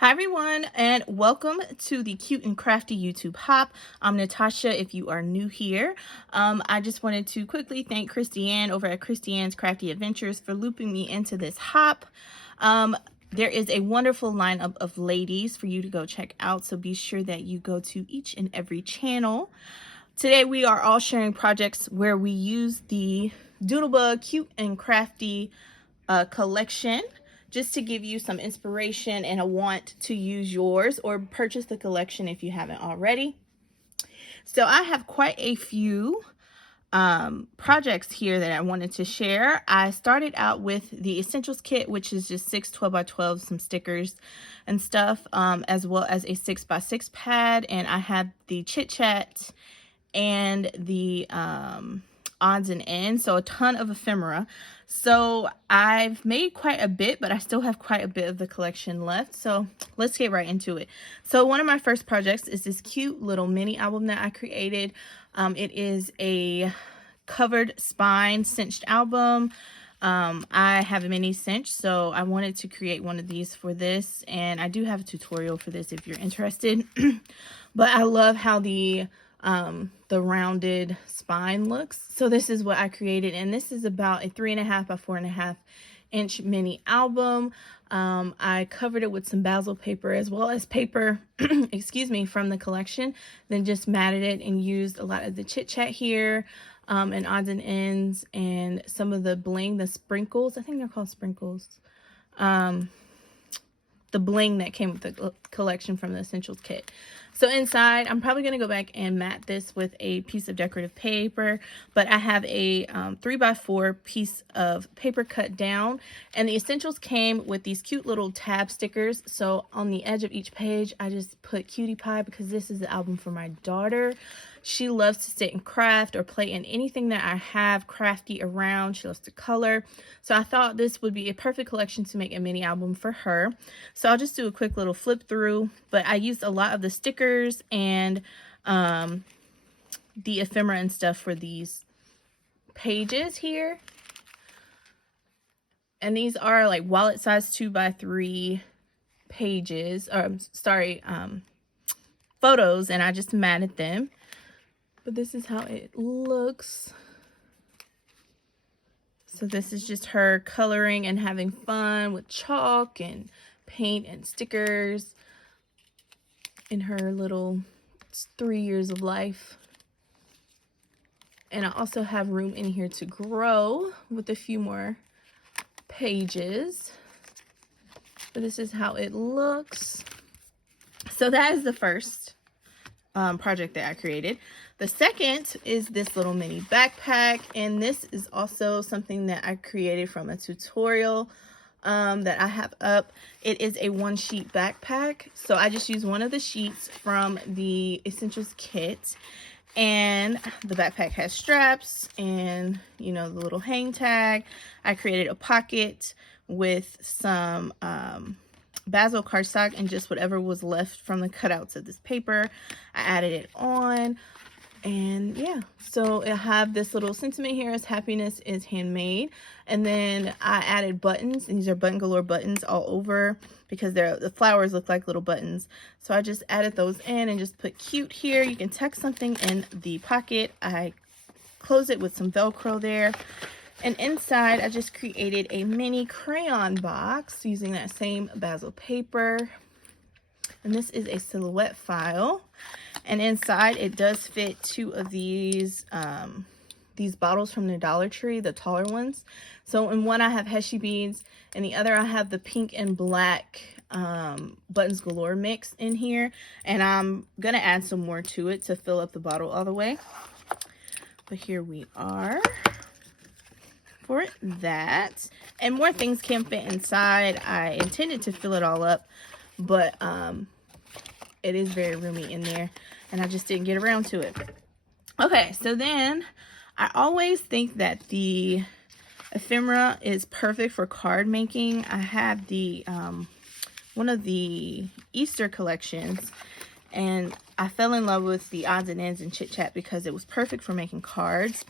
Hi everyone, and welcome to the Cute and Crafty YouTube Hop. I'm Natasha if you are new here. I just wanted to quickly thank Kristianne over at Kristianne's Crafty Adventures for looping me into this hop. There is a wonderful lineup of ladies for you to go check out, so be sure that you go to each and every channel. Today we are all sharing projects where we use the Doodlebug Cute and Crafty collection, just to give you some inspiration and a want to use yours or purchase the collection if you haven't already. So I have quite a few projects here that I wanted to share. I started out with the Essentials kit, which is just 6 12x12, some stickers and stuff, as well as a 6x6 pad, and I have the Chit Chat and the odds and ends, so a ton of ephemera. So I've made quite a bit, but I still have quite a bit of the collection left, so let's get right into it. So one of my first projects is this cute little mini album that I created. It is a covered spine cinched album. I have a mini cinch, so I wanted to create one of these for this, and I do have a tutorial for this if you're interested. But I love how the rounded spine looks. So this is what I created, and this is about a 3.5 by 4.5 inch mini album. I covered it with some basil paper as well as paper excuse me, from the collection, then just matted it and used a lot of the Chit Chat here, and odds and ends, and some of the bling, the sprinkles, I think they're called sprinkles, the bling that came with the collection from the Essentials kit. So inside, I'm probably going to go back and mat this with a piece of decorative paper, but I have a 3x4 piece of paper cut down, and the Essentials came with these cute little tab stickers. So on the edge of each page, I just put Cutie Pie because this is the album for my daughter. She loves to sit and craft or play in anything that I have crafty around. She loves to color. So I thought this would be a perfect collection to make a mini album for her. So I'll just do a quick little flip through, but I used a lot of the stickers and the ephemera and stuff for these pages here. And these are like wallet size 2x3 pages, or sorry, photos, and I just matted them. But this is how it looks. So this is just her coloring and having fun with chalk and paint and stickers in her little 3 years of life. And I also have room in here to grow with a few more pages. But this is how it looks. So that is the first project that I created. The second is this little mini backpack, and this is also something that I created from a tutorial that I have up. It is a 1-sheet backpack, so I just used one of the sheets from the Essentials kit, and the backpack has straps and, you know, the little hang tag. I created a pocket with some basil cardstock and just whatever was left from the cutouts of this paper. I added it on, and yeah, so I have this little sentiment here as happiness is handmade, and then I added buttons, and these are button galore buttons all over because the flowers look like little buttons. So I just added those in and just put cute here. You can tuck something in the pocket. I close it with some Velcro there. And inside, I just created a mini crayon box using that same basil paper. And this is a silhouette file. And inside, it does fit 2 of these bottles from the Dollar Tree, the taller ones. So in one, I have Heshy beads, and the other, I have the pink and black Buttons Galore mix in here. And I'm going to add some more to it to fill up the bottle all the way. But here we are. For that, and more things can fit inside. I intended to fill it all up, but it is very roomy in there, and I just didn't get around to it. Okay, so then I always think that the ephemera is perfect for card making. I have the one of the Easter collections, and I fell in love with the odds and ends and Chit Chat because it was perfect for making cards.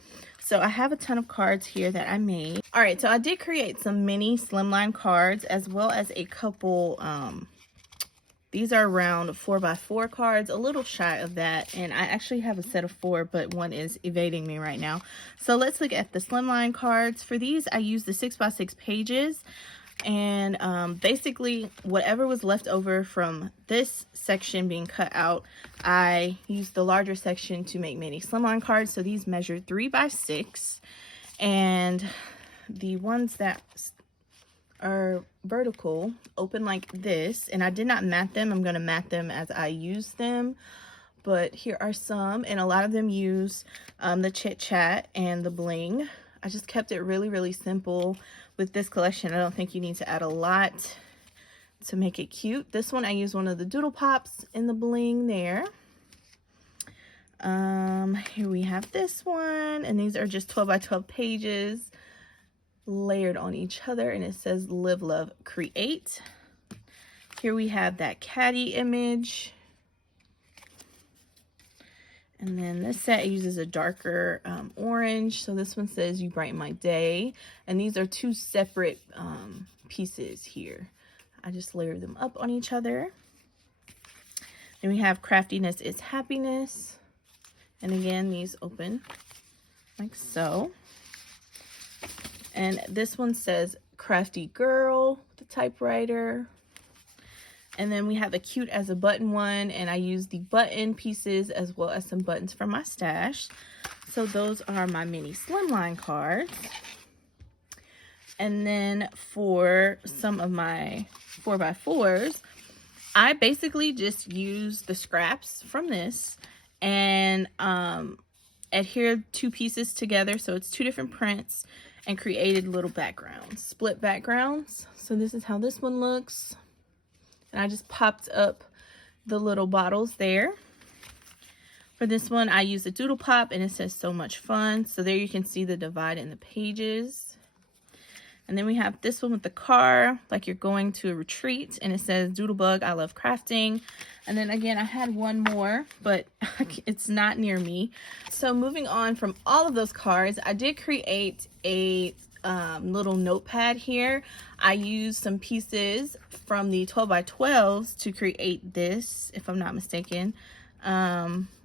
So I have a ton of cards here that I made. All right, so I did create some mini slimline cards as well as a couple These are around 4x4 cards, a little shy of that. And I actually have a set of 4, but one is evading me right now. So let's look at the Slimline cards. For these, I use the 6x6 pages. And basically, whatever was left over from this section being cut out, I used the larger section to make mini Slimline cards. So these measure 3x6. And the ones that are vertical open like this, and I did not mat them. I'm going to mat them as I use them, but here are some, and a lot of them use the Chit Chat and the bling. I just kept it really simple with this collection. I don't think you need to add a lot to make it cute. This one I use one of the Doodle Pops in the bling there. Here we have this one, and these are just 12x12 pages layered on each other, and it says Live, Love, Create. Here we have that caddy image. And then this set uses a darker orange. So this one says You Brighten My Day. And these are two separate pieces here. I just layer them up on each other. Then we have Craftiness is Happiness. And again, these open like so. And this one says Crafty Girl, the typewriter. And then we have a Cute as a Button one, and I use the button pieces as well as some buttons from my stash. So those are my mini Slimline cards. And then for some of my 4x4s, I basically just use the scraps from this and adhered two pieces together. So it's two different prints, and created little backgrounds, split backgrounds. So this is how this one looks. And I just popped up the little bottles there. For this one, I used a Doodle Pop, and it says So Much Fun. So there you can see the divide in the pages. And then we have this one with the car, like you're going to a retreat, and it says Doodlebug, I love crafting. And then again, I had one more, but it's not near me. So moving on from all of those cards, I did create a little notepad here. I used some pieces from the 12x12s to create this, if I'm not mistaken.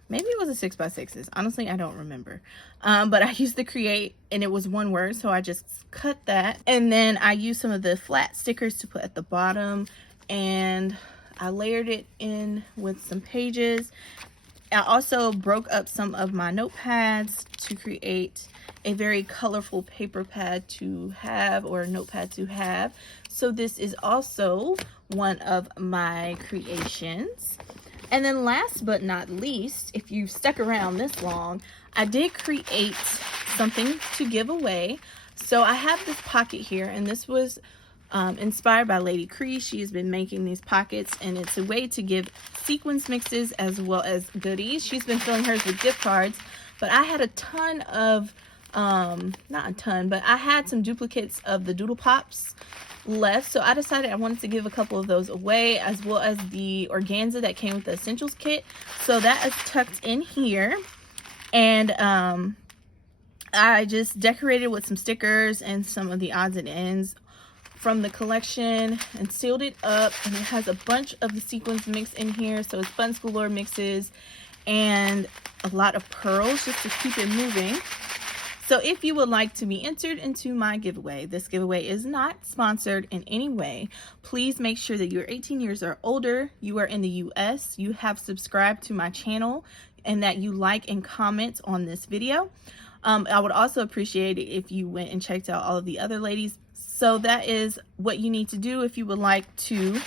Maybe it was a 6x6s. Honestly, I don't remember. But I used the create, and it was one word, so I just cut that. And then I used some of the flat stickers to put at the bottom, and I layered it in with some pages. I also broke up some of my notepads to create a very colorful paper pad to have, or notepad to have. So this is also one of my creations. And then last but not least, if you've stuck around this long, I did create something to give away. So I have this pocket here, and this was inspired by Lady Cree. She has been making these pockets, and it's a way to give sequins mixes as well as goodies. She's been filling hers with gift cards, but I had a ton of, not a ton, but I had some duplicates of the Doodle Pops left, so I decided I wanted to give a couple of those away, as well as the organza that came with the essentials kit. So that is tucked in here, and I just decorated with some stickers and some of the odds and ends from the collection and sealed it up. And it has a bunch of the sequins mixed in here, so it's Buns Galore mixes and a lot of pearls just to keep it moving. So if you would like to be entered into my giveaway, this giveaway is not sponsored in any way. Please make sure that you're 18 years or older, you are in the US, you have subscribed to my channel, and that you like and comment on this video. I would also appreciate it if you went and checked out all of the other ladies. So that is what you need to do if you would like to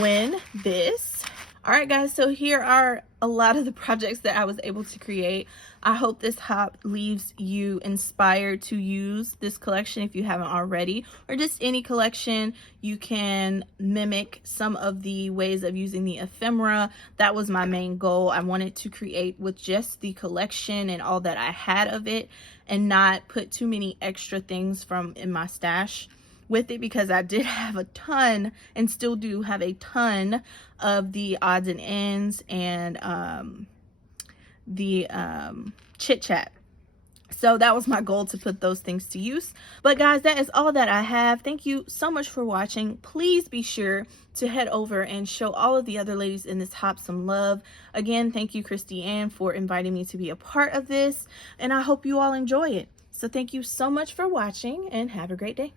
win this. All right, guys, so here are a lot of the projects that I was able to create. I hope this hop leaves you inspired to use this collection if you haven't already, or just any collection. You can mimic some of the ways of using the ephemera. That was my main goal. I wanted to create with just the collection and all that I had of it, and not put too many extra things from in my stash with it, because I did have a ton, and still do have a ton, of the odds and ends and the chit chat So that was my goal, to put those things to use. But guys, that is all that I have. Thank you so much for watching. Please be sure to head over and show all of the other ladies in this hop some love. Again, thank you, Kristianne, for inviting me to be a part of this. And I hope you all enjoy it. So thank you so much for watching, and have a great day.